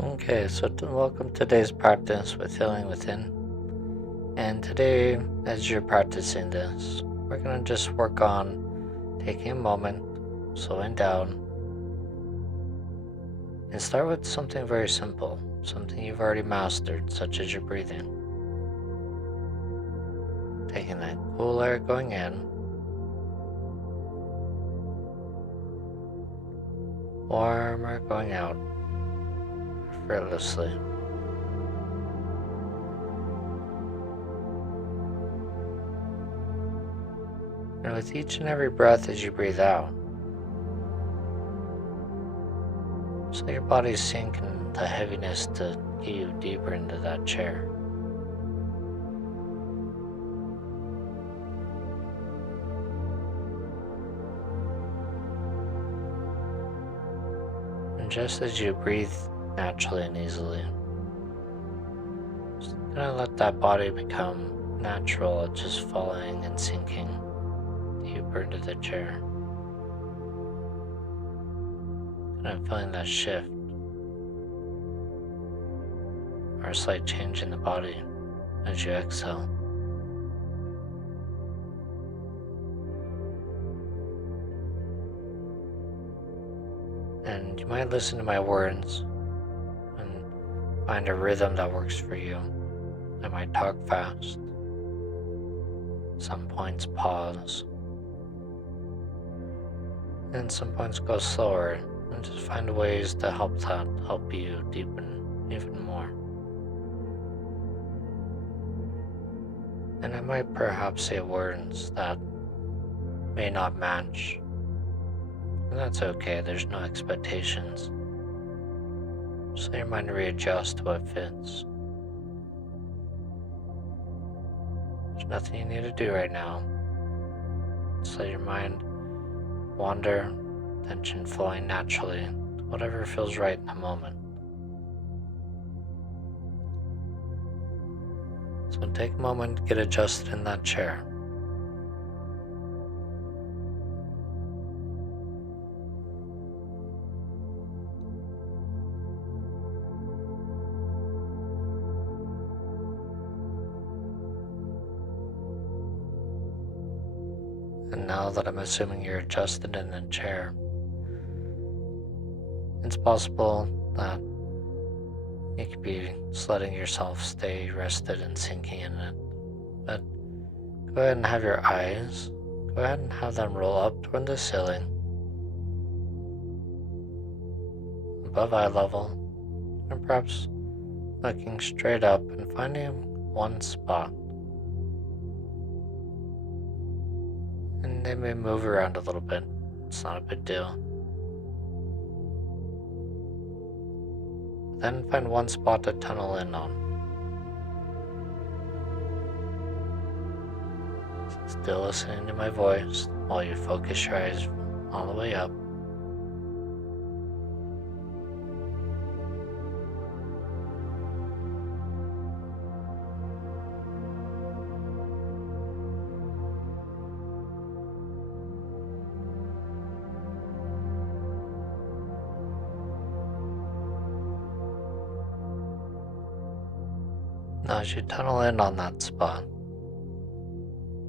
Okay, so welcome to today's practice with Healing Within. And today, as you're practicing this, we're going to just work on taking a moment, slowing down, and start with something very simple, something you've already mastered, such as your breathing. Taking that cool air going in, warm air going out, effortlessly. And with each and every breath as you breathe out, so your body's sinking the heaviness to get you deeper into that chair. And just as you breathe naturally and easily, just gonna let that body become natural at just falling and sinking deeper into the chair. Kind of feeling that shift or a slight change in the body as you exhale. And you might listen to my words and find a rhythm that works for you. I might talk fast, some points pause, and some points go slower, and just find ways to help you deepen even more. And I might perhaps say words that may not match, and that's okay, there's no expectations. Just let your mind readjust to what fits. There's nothing you need to do right now. Just let your mind wander, tension flowing naturally to whatever feels right in the moment. So take a moment to get adjusted in that chair. And now that I'm assuming you're adjusted in the chair, it's possible that you could be just letting yourself stay rested and sinking in it. But go ahead and have your eyes, go ahead and have them roll up toward the ceiling, above eye level, and perhaps looking straight up and finding one spot. And they may move around a little bit, it's not a big deal. Then find one spot to tunnel in on. Still listening to my voice while you focus your eyes all the way up. Now as you tunnel in on that spot,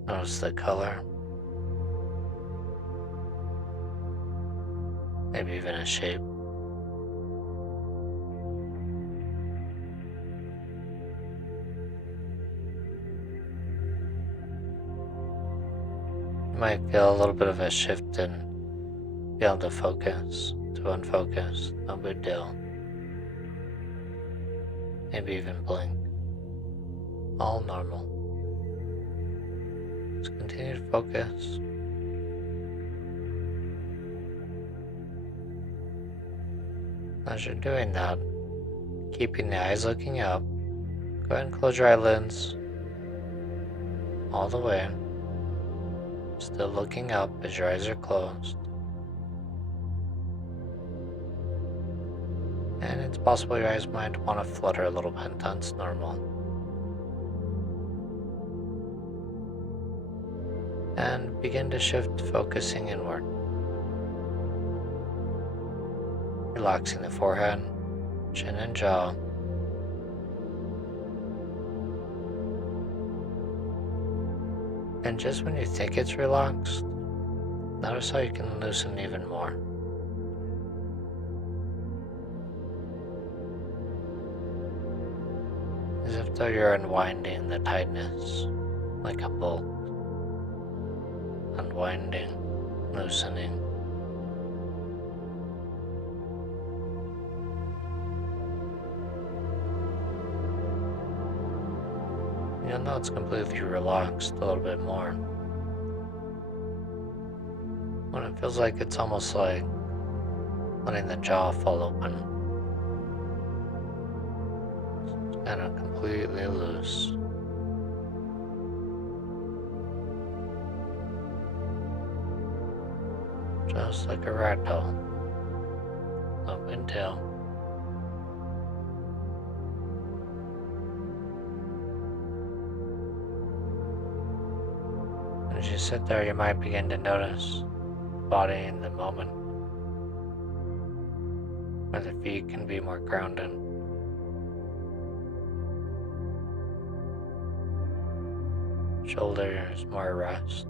notice the color, maybe even a shape. You might feel a little bit of a shift in being able to focus, to unfocus, no big deal. Maybe even blink. All normal. Just continue to focus. As you're doing that, keeping the eyes looking up, go ahead and close your eyelids all the way. Still looking up as your eyes are closed. And it's possible your eyes might want to flutter a little bit, that's normal. And begin to shift focusing inward. Relaxing the forehead, chin and jaw. And just when you think it's relaxed, notice how you can loosen even more. As if though you're unwinding the tightness, like a bolt. Unwinding, loosening. You'll know it's completely relaxed a little bit more. When it feels like it's almost like letting the jaw fall open. It's kind of completely loose. Just like a rag doll. Up and down. As you sit there, you might begin to notice the body in the moment, where the feet can be more grounded. Shoulders more rest.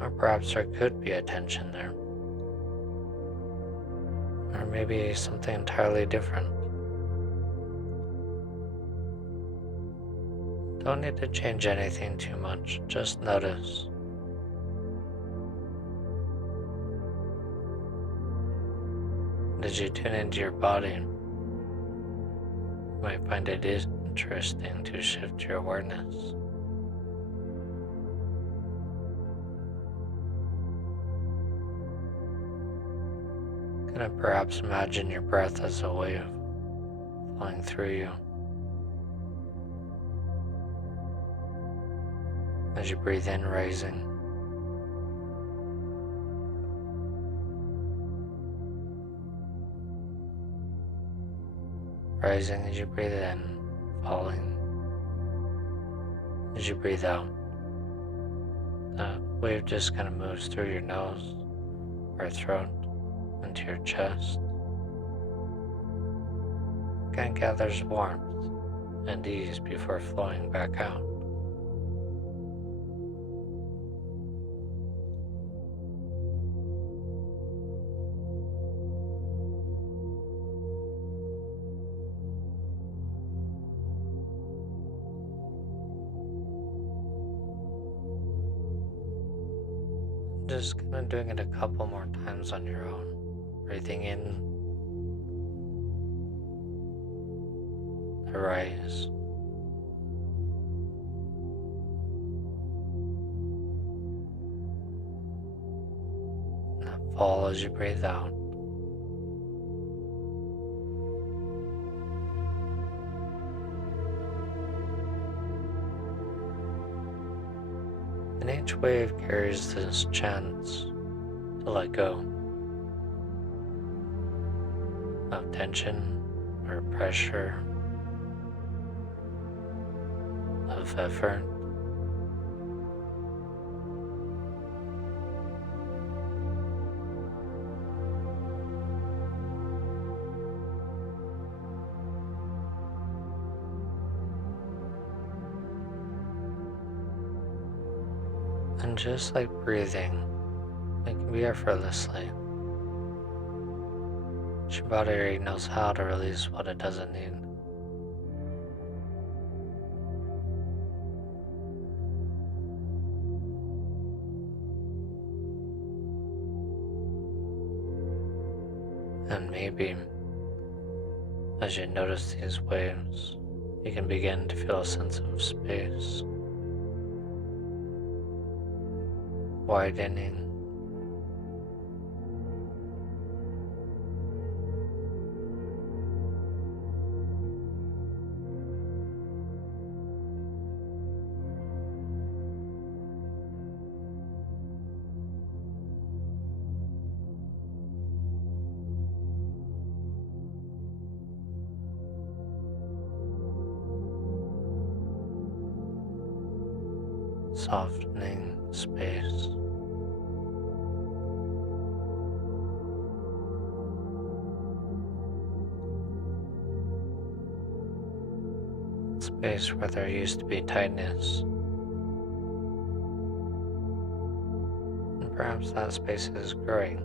Or perhaps there could be a tension there. Or maybe something entirely different. Don't need to change anything too much, just notice. As you tune into your body, you might find it interesting to shift your awareness. Kind of perhaps imagine your breath as a wave flowing through you. As you breathe in, rising. Rising as you breathe in, falling as you breathe out. The wave just kind of moves through your nose or throat into your chest. Kind of gathers warmth and ease before flowing back out. Just kind of doing it a couple more times on your own. Breathing in the rise. And the fall as you breathe out. And each wave carries this chance to let go of tension or pressure, of effort. And just like breathing, it can be effortlessly. Your body already knows how to release what it doesn't need. And maybe, as you notice these waves, you can begin to feel a sense of space, widening, softening space. space where there used to be tightness. And perhaps that space is growing,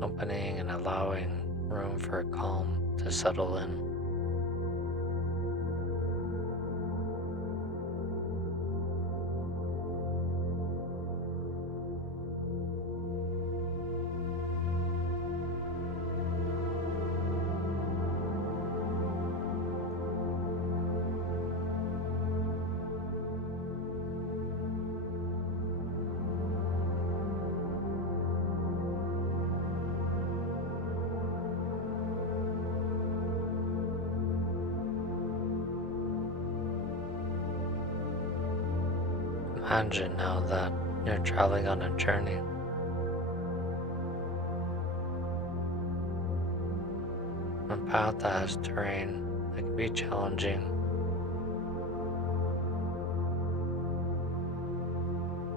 opening and allowing room for calm to settle in. Imagine now that you're traveling on a journey. A path that has terrain that can be challenging,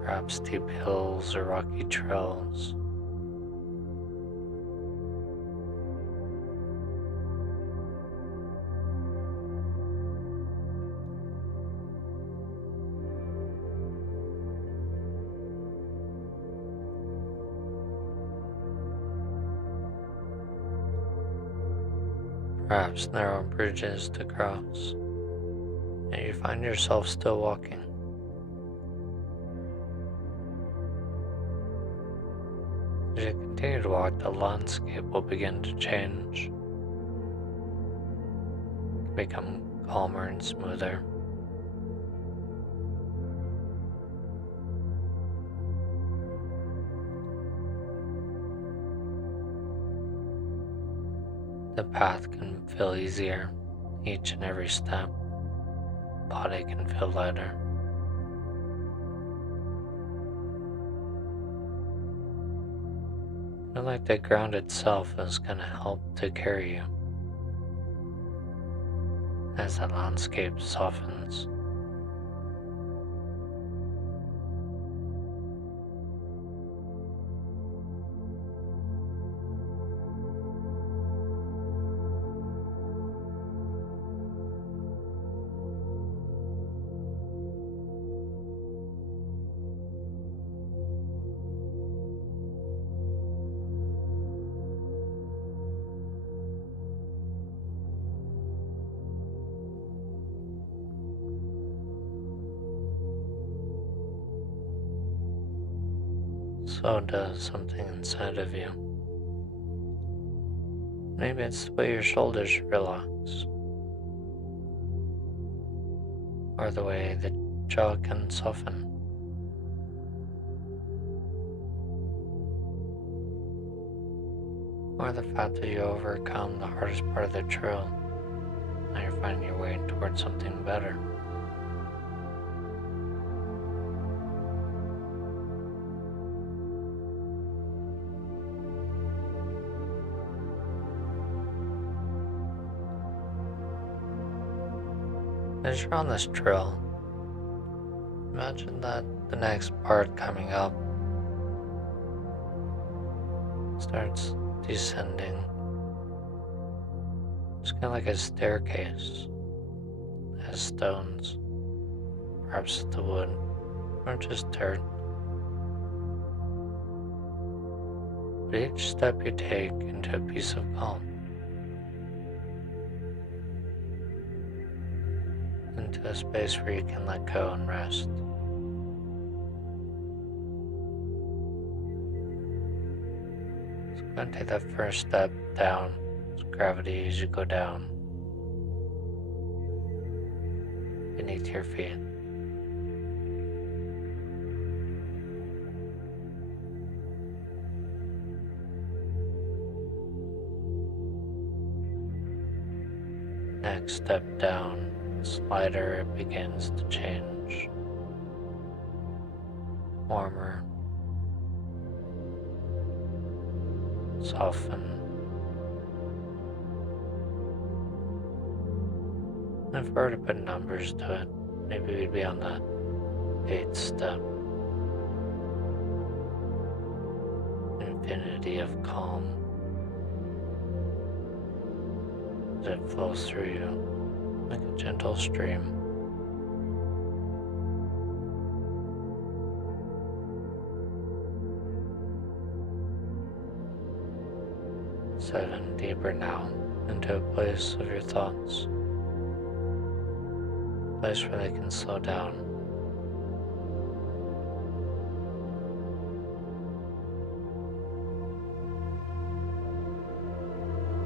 perhaps steep hills or rocky trails. Perhaps narrow bridges to cross, and you find yourself still walking. As you continue to walk, the landscape will begin to change, become calmer and smoother. The path can feel easier each and every step. Body can feel lighter. And like the ground itself is going to help to carry you as the landscape softens. So does something inside of you. Maybe it's the way your shoulders relax, or the way the jaw can soften. Or the fact that you overcome the hardest part of the trail. Now you're finding your way towards something better. As you're on this trail, imagine that the next part coming up starts descending. It's kind of like a staircase. It has stones, perhaps the wood, or just dirt. But each step you take into a piece of calm, into a space where you can let go and rest. So go and take that first step down. It's gravity as you go down beneath your feet. Next step down, slider, it begins to change. Warmer, soften. And if we were to put numbers to it, maybe we'd be on the 8th step. Infinity of calm. as it flows through you like a gentle stream. 7, deeper now into a place of your thoughts, a place where they can slow down.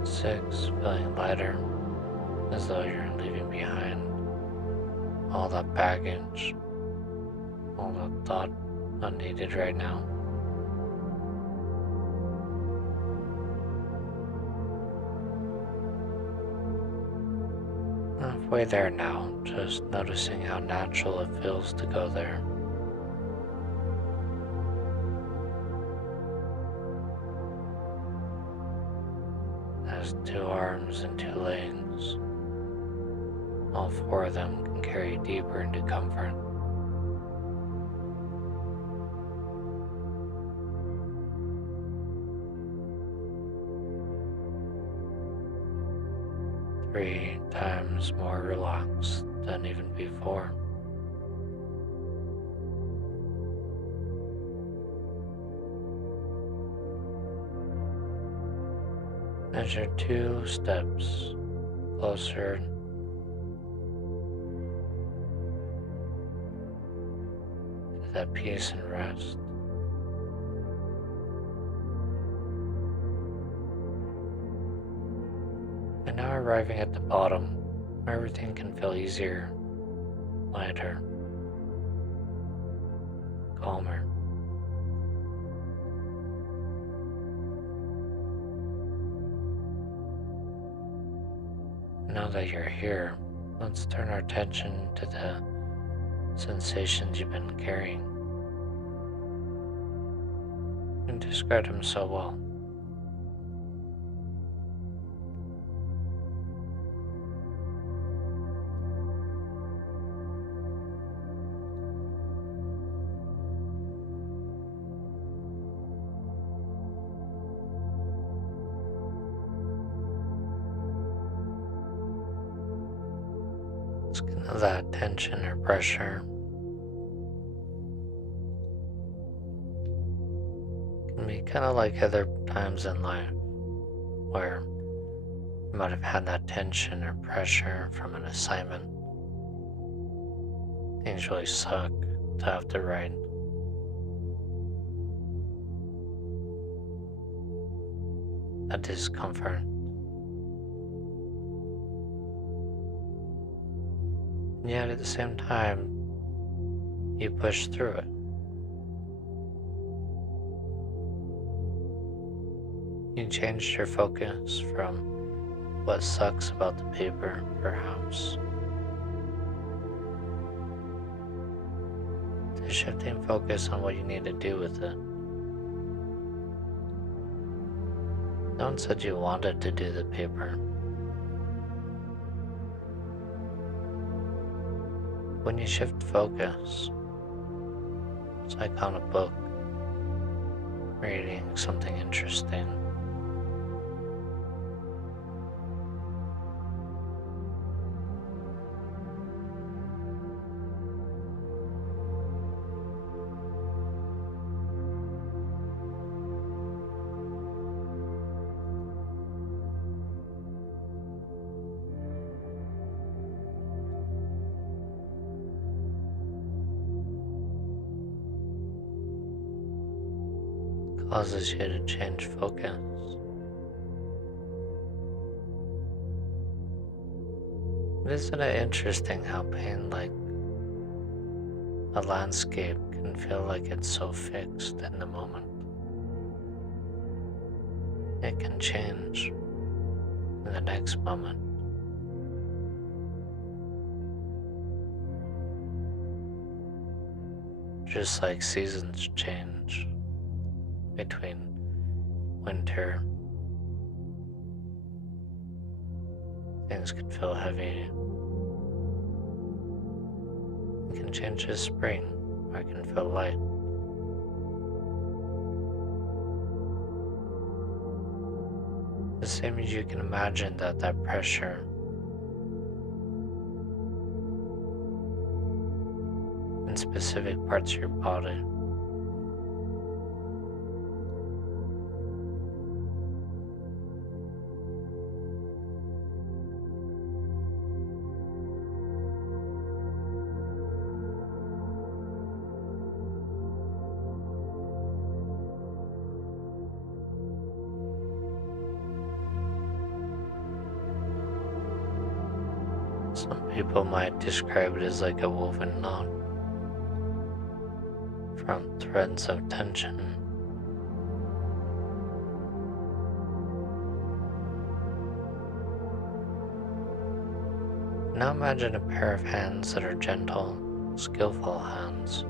6, feeling lighter, as though you're leaving behind all that baggage, all that thought unneeded right now. Halfway there now, just noticing how natural it feels to go there. Has 2 arms and 2 legs. All 4 of them can carry you deeper into comfort. Three times more relaxed than even before. As you're 2 steps closer to that peace and rest. And now arriving at the bottom, where everything can feel easier, lighter, calmer. Now that you're here, let's turn our attention to the sensations you've been carrying. You described them so well. That tension or pressure can be kind of like other times in life where you might have had that tension or pressure from an assignment. Things really suck to have to write. A discomfort. And yet at the same time, you push through it. You changed your focus from what sucks about the paper, perhaps, to shifting focus on what you need to do with it. No one said you wanted to do the paper. When you shift focus, it's like on a book, reading something interesting. Causes you to change focus. Isn't it interesting how pain, like a landscape, can feel like it's so fixed in the moment? It can change in the next moment. Just like seasons change between winter, things can feel heavy. It can change to spring, where it can feel light. The same as you can imagine that pressure in specific parts of your body Some people might describe it as like a woven knot from threads of tension. Now imagine a pair of hands that are gentle, skillful hands.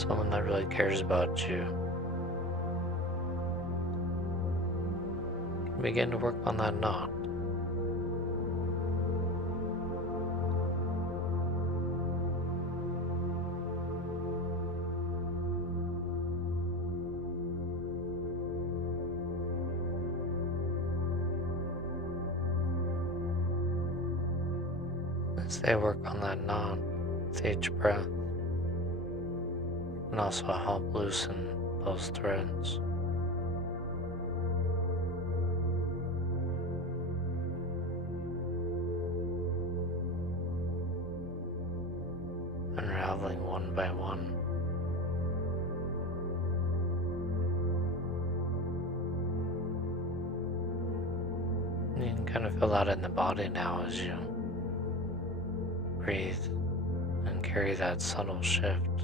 Someone that really cares about you. Begin to work on that knot. As they work on that knot with each breath, and also help loosen those threads. Unraveling one by one. And you can kind of feel that in the body now as you breathe and carry that subtle shift,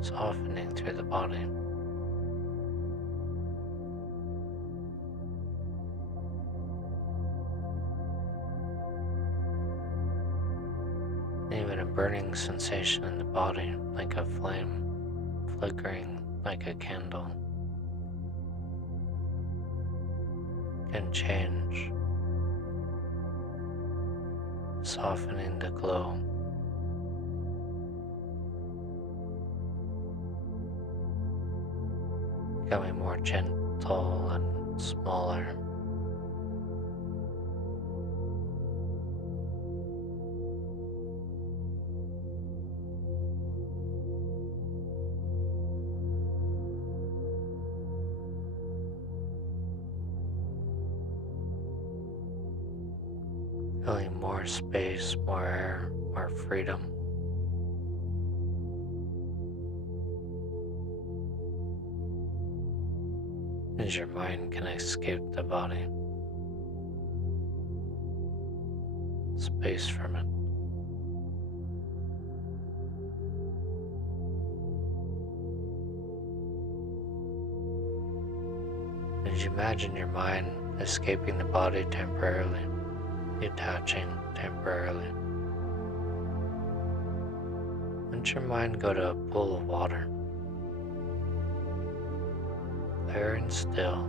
softening through the body. Even a burning sensation in the body, like a flame flickering like a candle, can change, softening the glow. Becoming more gentle and smaller. Feeling more space, more air, more freedom. As your mind can escape the body. Space from it. As you imagine your mind escaping the body temporarily, detaching temporarily. Let your mind go to a pool of water, clear and still.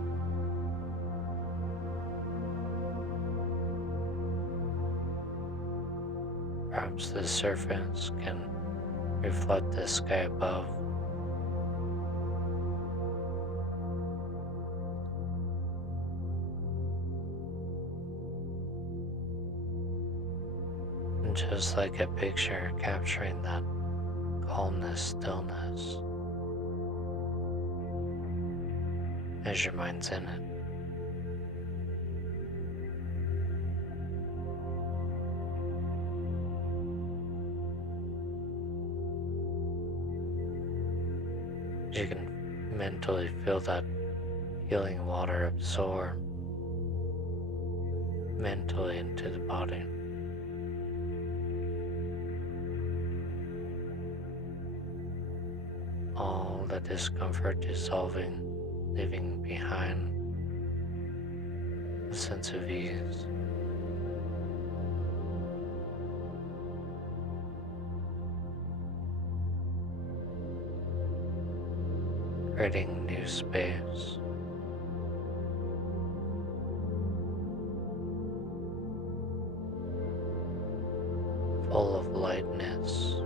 Perhaps the surface can reflect the sky above. And just like a picture, capturing that calmness, stillness, as your mind's in it. You can mentally feel that healing water absorb mentally into the body. All the discomfort dissolving, leaving behind a sense of ease. Creating new space. Full of lightness.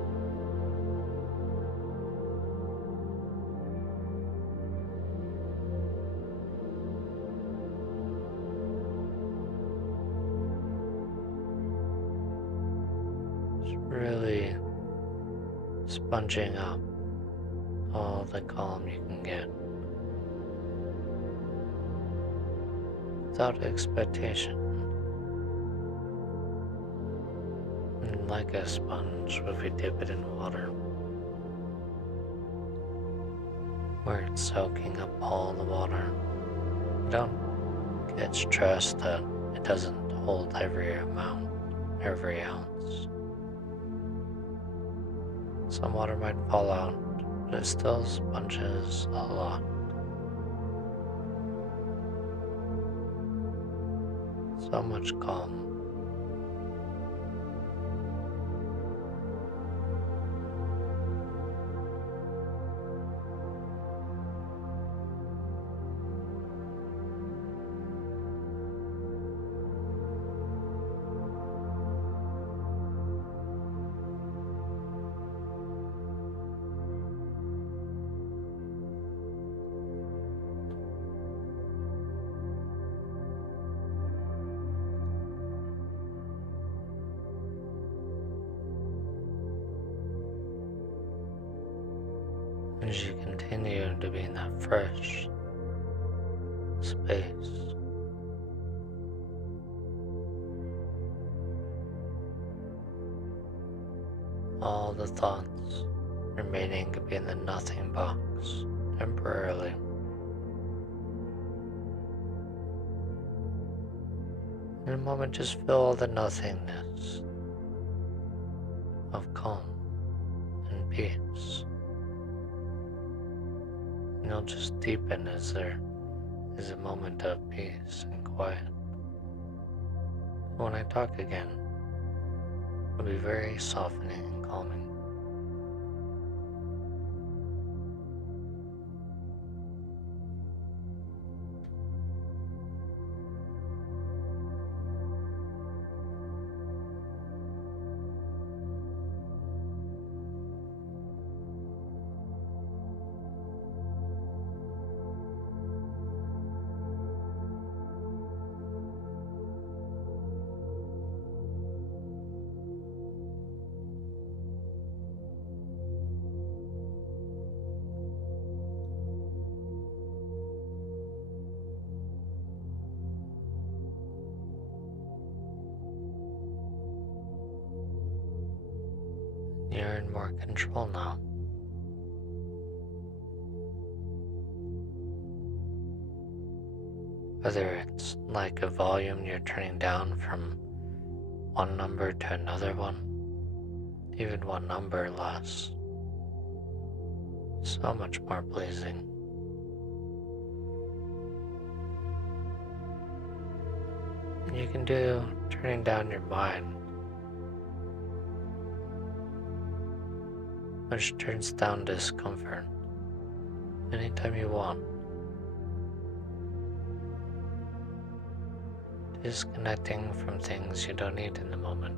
sponging up all the calm you can get without expectation. And like a sponge, if we dip it in water, where it's soaking up all the water, you don't get stressed that it doesn't hold every amount, every ounce. Some water might fall out, but it still sponges a lot. So much calm. As you continue to be in that fresh space, all the thoughts remaining could be in the nothing box temporarily. In a moment, just feel all the nothingness of calm and peace. And you'll just deepen as there is a moment of peace and quiet. When I talk again, it'll be very softening and calming. You're in more control now. Whether it's like a volume you're turning down from one number to another one, even one number less. So much more pleasing. You can do turning down your mind, which turns down discomfort anytime you want. Disconnecting from things you don't need in the moment.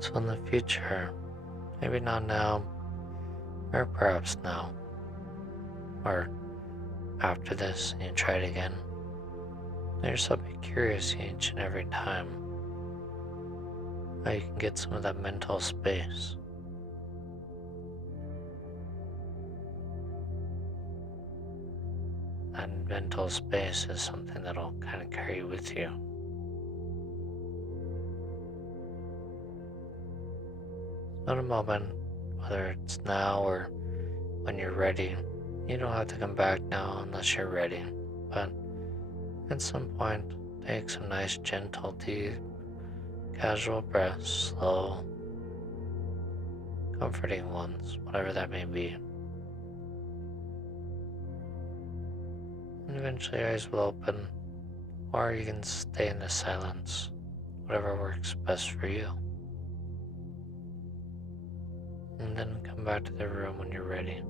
So in the future, maybe not now, or perhaps now, or after this and you try it again, let yourself be curious each and every time how you can get some of that mental space. That mental space is something that'll kind of carry with you. So in a moment, whether it's now or when you're ready, you don't have to come back now unless you're ready, but at some point, take some nice, gentle, deep, casual breaths, slow, comforting ones, whatever that may be. And eventually your eyes will open, or you can stay in the silence, whatever works best for you. And then come back to the room when you're ready.